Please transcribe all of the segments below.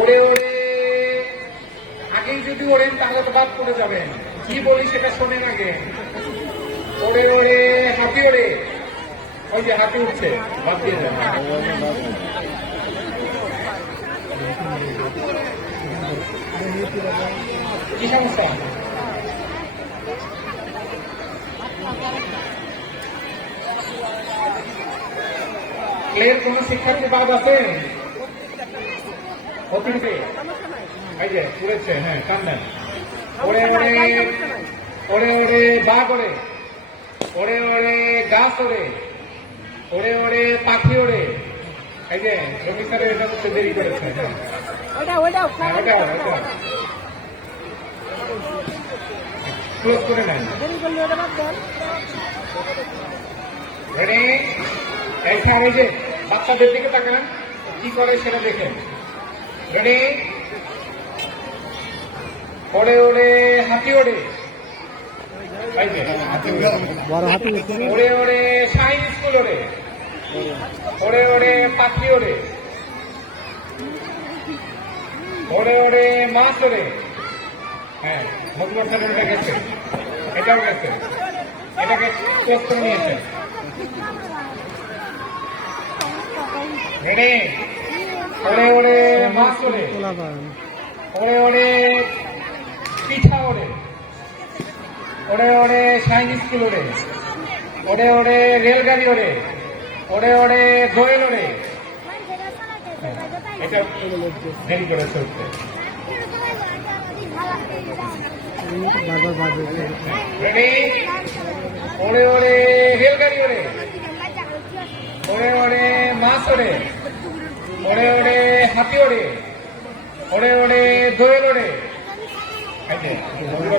ওরে ওরে। আগেই যদি ওড়েন, তাহলে তো বাদ পড়ে যাবেন কি বলি সেটা শোনেন আগে। ওরে ওরে, হাতি ওরে। ওই যে হাতি উঠছে, বাদ দিয়ে দেন। কি সমস্যা? এর কোন শিক্ষার্থী বাদ আছে? অতিথি এই যে পুড়েছে হ্যাঁ কান্দেন। ওরে ওরে ওরে ওরে বাঘ ওরে ওরে ওরে গাছ ওরে ওরে ওরে পাখি ওরে এই যে রবি স্যারের এটা করতে দেরি করেছে ক্লোজ করে নেন। রেডি এই স্যার এই যে বাচ্চাদের দিকে তাকান। কি করে সেটা দেখেন। রেডি? ওড়ে ওড়ে হাতি ওড়ে। ওড়ে ওড়ে শাহিন স্কুল ওড়ে। ওড়ে ওড়ে পাখি ওড়ে। ওড়ে ওড়ে মাছ ওড়ে। হ্যাঁ মধুবর স্যার গেছে। এটাও গেছে। এটাকে করে নিয়েছেন রেডি? ওড়ে ওড়ে মাছ না। ওড়ে ওড়ে পিঠা ওড়ে ওড়ে ওড়ে সাইন স্কুল ওড়ে ওড়ে ওড়ে রেলগাড়ি ওড়ে ওড়ে ওড়ে দোয়েল হ্যাঁ, এটা দেরি করে চলছে। এই তো বারবার বাজে রেডি ওড়ে ওড়ে রেলগাড়ি ওড়ে ওড়ে ওড়ে মাছ ওড়ে ওড়ে ওড়ে, হাতি ওড়ে। ওড়ে ওড়ে, দোয়েল ওড়ে।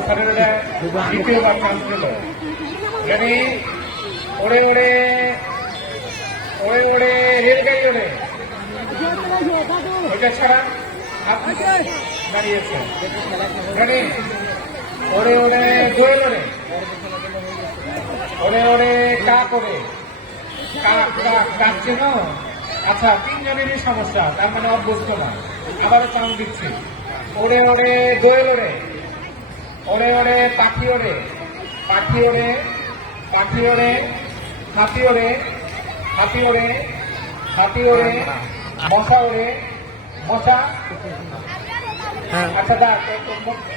স্যারের এটা দ্বিতীয়বার চান্স পেল রেডি? ওড়ে ওড়ে ওড়ে ওড়ে, রেলগাড়ি ওড়ে। ওইটা ছাড়া আপনি দাঁড়িয়েছে রেডি? ওড়ে ওড়ে, দোয়েল ওড়ে। ওরে ওরে কাক ওরে কাক কাক আচ্ছা তিনজনেরই সমস্যা তার মানে অভ্যস্ত না। আবারও চাউন দিচ্ছি। ওরে ওরে দোয়েল ওরে। ওরে ওরে পাখি ওরে। পাখি ওরে পাখি ওরে হাতি ওরে হাতি ওরে হাতি ওরে মশা ওরে মশা। হ্যাঁ। আচ্ছা দা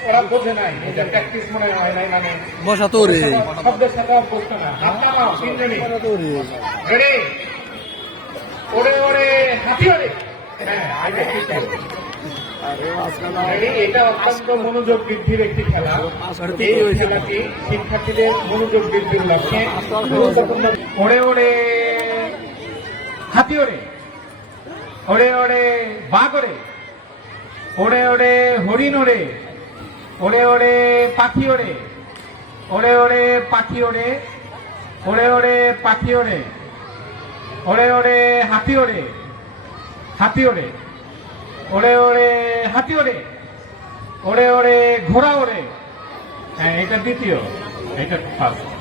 ওরা বোঝে নাই এটা প্র্যাকটিস মনে হয় নাই মানে মশা তো রে শব্দের সাথে অভ্যস্ত না। হাত নামাও তিনজনই। রেডি ওরে ওরে হাতি ওরে। হ্যাঁ? এটা অত্যন্ত মনোযোগ বৃদ্ধির একটি খেলা। এই খেলাটি শিক্ষার্থীদের মনোযোগ বৃদ্ধির লক্ষ্যে। ওরে ওরে হাতি ওরে। ওরে ওরে বাঘ ওরে। ওরে ওরে হরিণ ওরে। ওরে ওরে পাখি ওরে। ওরে ওরে পাখি ওরে। ওরে ওরে পাখি ওরে। ওরে ওরে, হাতি ওরে। হাতি ওরে। ওরে ওরে, হাতি ওরে। ওরে ওরে, ঘোড়া ওরে। হ্যাঁ এটা দ্বিতীয়। এটা ফার্স্ট